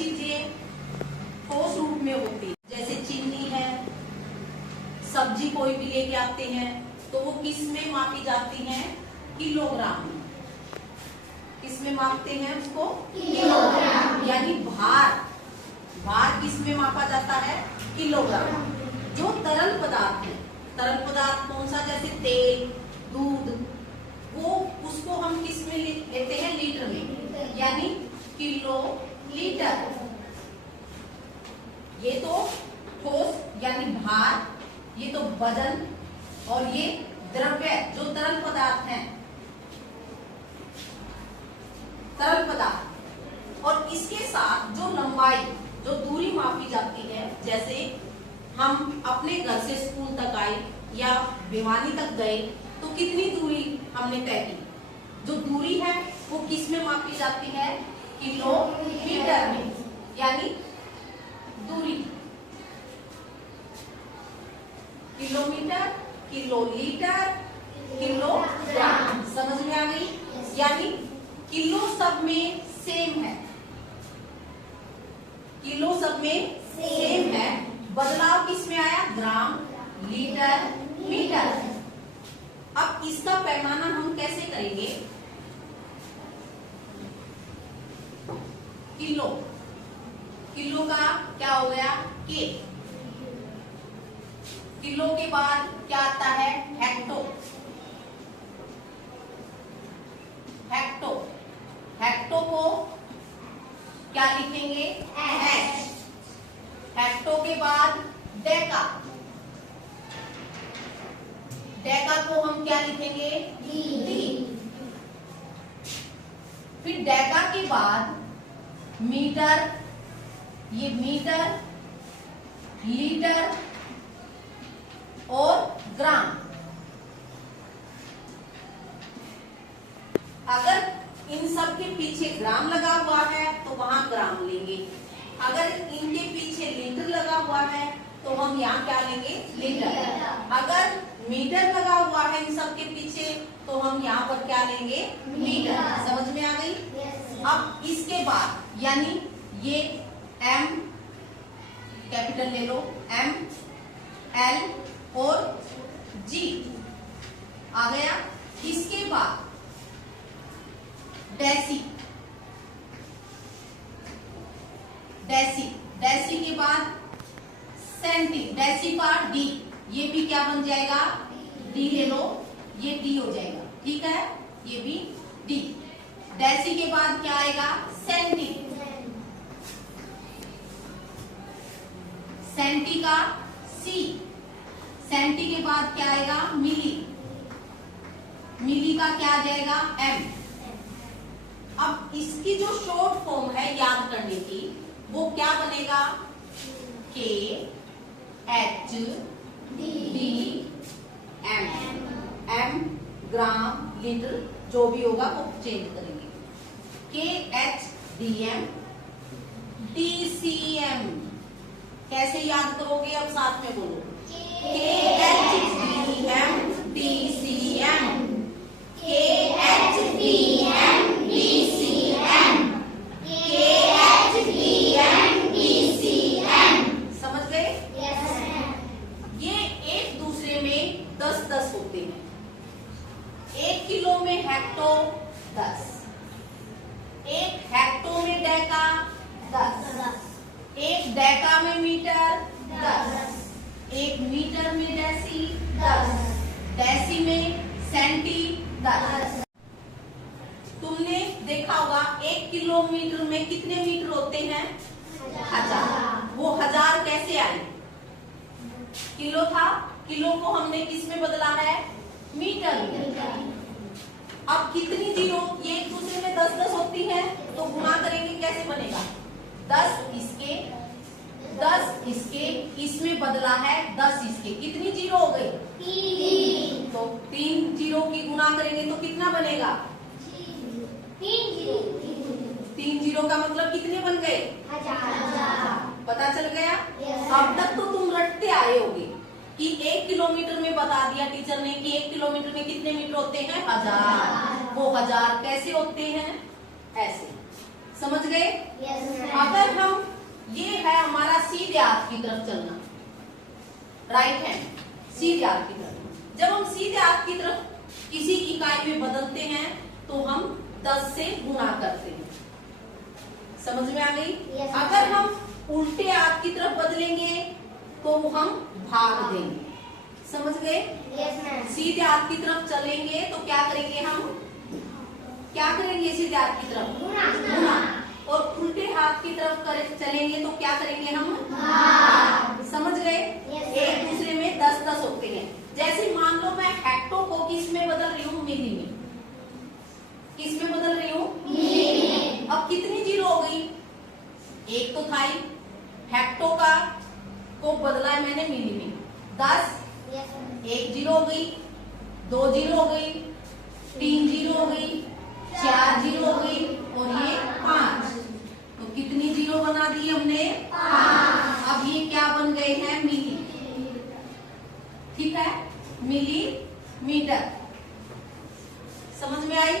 चीजें ठोस रूप में होती है, जैसे चीनी है, सब्जी कोई भी लेके आते हैं तो वो किस में मापी जाती है? किलोग्राम में। किस में मापते हैं उसको? किलोग्राम। यानी भार किस में मापा जाता है? किलोग्राम। जो तरल पदार्थ है, तरल पदार्थ कौन सा? जैसे तेल, दूध, वो उसको हम किस में लेते हैं? लीटर में, यानी किलो लीटर। ये तो ठोस यानी भार, ये तो वजन, और ये द्रव्य जो तरल पदार्थ है, तरल पदार्थ। और इसके साथ जो लंबाई, जो दूरी मापी जाती है, जैसे हम अपने घर से स्कूल तक आए या भिवानी तक गए तो कितनी दूरी हमने तय की, जो दूरी है वो किस में मापी जाती है? किलोमीटर में, यानी दूरी। Kilometre, kilolitre, kilogram. समझ में आ गई? यानी किलो सब में सेम है, किलो सब में सेम है, बदलाव किस में आया? ग्राम, लीटर, मीटर। अब इसका पैमाना हम कैसे करेंगे? किलो, किलो का क्या हो गया? के। किलो के बाद क्या आता है? हेक्टो। हेक्टो, हेक्टो को क्या लिखेंगे? एच। हेक्टो के बाद डेका, डेका को हम क्या लिखेंगे? डी। फिर डेका के बाद मीटर, ये मीटर, लीटर और ग्राम। अगर इन सब के पीछे ग्राम लगा हुआ है तो वहां ग्राम लेंगे, अगर इनके पीछे लीटर लगा हुआ है तो हम यहाँ क्या लेंगे? लीटर। अगर मीटर लगा हुआ है इन सब के पीछे तो हम यहाँ पर क्या लेंगे? मीटर। समझ में आ गई? अब इसके बाद यानी ये एम कैपिटल ले लो, एम, एल और जी आ गया। इसके बाद डेसी, डेसी, डेसी के बाद सेंटी, डेसी का डी, ये भी क्या बन जाएगा? डी ले लो, ये डी हो जाएगा, ठीक है, ये भी डी। डेसी के बाद क्या आएगा? सेंटी, सेंटी का सी, सेंटी के बाद क्या आएगा? मिली, मिली का क्या आ जाएगा? एम। अब इसकी जो शॉर्ट फॉर्म है याद करने की, वो क्या बनेगा? K H D M. M gram, litre, जो भी होगा वो चेंज करेंगे। K H D M, D C M. कैसे याद करोगे? अब साथ में बोलो। K H D M D C M, K H D M D C M, K H D M D C M. समझ गए? ये एक दूसरे में 10-10 होते हैं। 1 किलो में हेक्टो 10, 1 हेक्टो में डेका 10, 1 डेका में मीटर 10, 1 मीटर में डेसी 10, डेसी में सेंटी 10। तुमने देखा होगा 1 किलोमीटर में कितने मीटर होते हैं? 1000। वो 1000 कैसे आए? किलो था, किलो को हमने किस में बदला है? मीटर में। अब कितनी जीरो? ये एक दूसरे में 10-10 होती है तो गुणा करेंगे, कैसे बनेगा? 10 इसके, 10 इसके, इसमें बदला है 10 इसके, कितनी जीरो हो गई? 3। तो 3 जीरो की गुणा करेंगे तो कितना बनेगा? 3 जीरो का मतलब कितने बन गए? 1000। पता चल गया? अब तक तो तुम रटते आए होगे कि 1 किलोमीटर में बता दिया टीचर ने कि 1 किलोमीटर में कितने मीटर होते हैं? 1000। वो 1000 कैसे होते हैं? ऐसे। समझ गए? Yes, अगर हम, ये है हमारा सीधे हाथ की तरफ चलना, राइट हैंड सीधे हाथ की तरफ। जब हम सीधे हाथ की तरफ किसी इकाई में बदलते हैं तो हम 10 से गुणा करते हैं। समझ में आ गई? Yes, अगर हम उल्टे हाथ की तरफ बदलेंगे तो हम भाग देंगे। समझ गए? Yes, ma'am. सीधे हाथ की तरफ चलेंगे तो क्या करेंगे हम? क्या करेंगे सीधे हाथ की तरफ? गुणा। और उल्टे हाथ की तरफ चलेंगे तो क्या करेंगे हम? भाग। समझ गए? Yes, एक दूसरे में 10-10 होते हैं। जैसे मान लो मैं हेक्टो को किस में बदल रही हूँ? मिली में। किस में बदल रही हूँ? मिली में। अब कितनी जीरो हो गई? एक तो था ही, हेक्टो का को बदला है मैंने मिली में, 10। Yes, ma'am. एक जीरो हो गई, 2 जीरो हो गई, 3 जीरो हो गई, 4 जीरो हो गई और ये 5। तो कितनी जीरो बना दी हमने? 5। अब ये क्या बन गए हैं? मिली। ठीक है, मिलीमीटर। समझ में आई?